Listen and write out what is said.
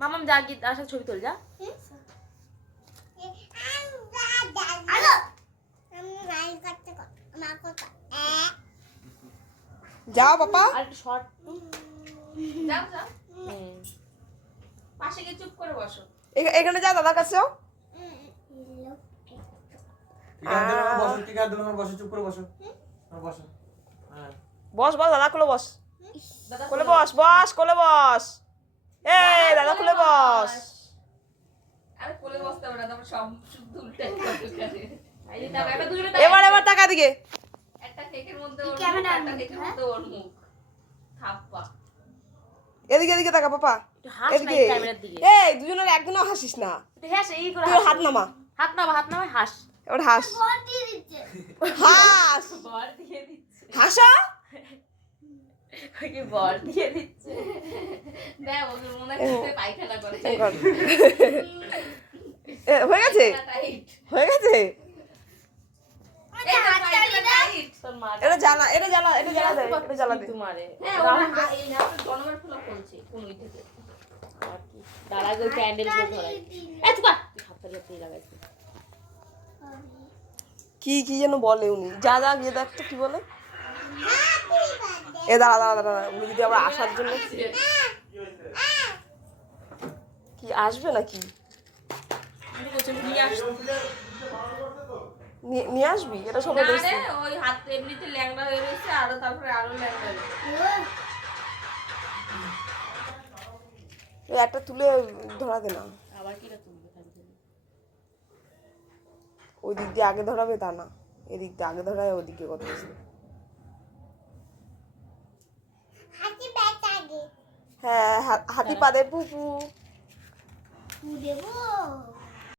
মামাম যা গিয়ে তার সাথে ছবি তোল যা। যাও পাপা। আর একটু শর্ট যাও যাও পাশে গিয়ে চুপ করে বসো। এখানে যাও দাদার কাছেও। টিকা দিলাম বসো চুপ করে বসো বসো। হ্যাঁ বস বস দাদা কোলে বস। দাদা কোলে বস বস কোলে বস। এই দাদা কোলে বস। আরে কোলে বসতে হবে না, তারপর সব শুদ্ধ উল্টে যাবে। এই যে তার একটা দুজনে এবার টাকা দিকে। একটা কেকের মধ্যে ওর মুখ, একটা কেকের মধ্যে ওর মুখ। থাপ্পা। এদিকে এদিকে তাকা পাপা। একটু হাস না এদিকে। ক্যামেরার দিকে। এই দুজনের একজনও হাসিস না। একটু হাস এই করে তুই হাত নামা। হাত নামা হাস। এবার হাস। হাস। বর দিয়ে দিচ্ছে। হাসা। ওকে বর দিয়ে দিচ্ছে। দেখ ওকে মনে হচ্ছে পায়খানা করে। হয়ে গেছে টাইট। হয়ে গেছে। এই তো পায়খানা টাইট। তোর মা এটা জ্বালা এটা জ্বালা এটা জ্বালা দে এটা জ্বালা দে। তোমারে হ্যাঁ ওর এই হাতে জন্মের ফুলা পড়ছে কোনই থেকে। দাঁড়া গো ক্যান্ডেল দিয়ে ধরাই। এই চুপ কর। হাতটা দিয়ে লাগাইছি। কি কি যেন বলে উনি যা যা গিয়ে দেখ তো কি বলে। এ দাঁড়া দাঁড়া দাঁড়া উনি যদি আবার আসার জন্য কি আসবে নাকি আমি বলছি নিয়ে আসো। নিয়ে আসবি এটা সবাই না দেখছে। রে ওই হাত এমনিতে ল্যাংড়া হয়ে গেছে আরো তারপরে আরো ল্যাংড়া হয়েছে। এই একটা তুলে ধরা দে না আবার কিটা তুলবে থাকবে। ওই দিক দিয়ে আগে ধরাবে তা না এদিক দিয়ে আগে ধরায় ওদিকে কত বেশি। হ্যাঁ হাতি পা দে পুপু।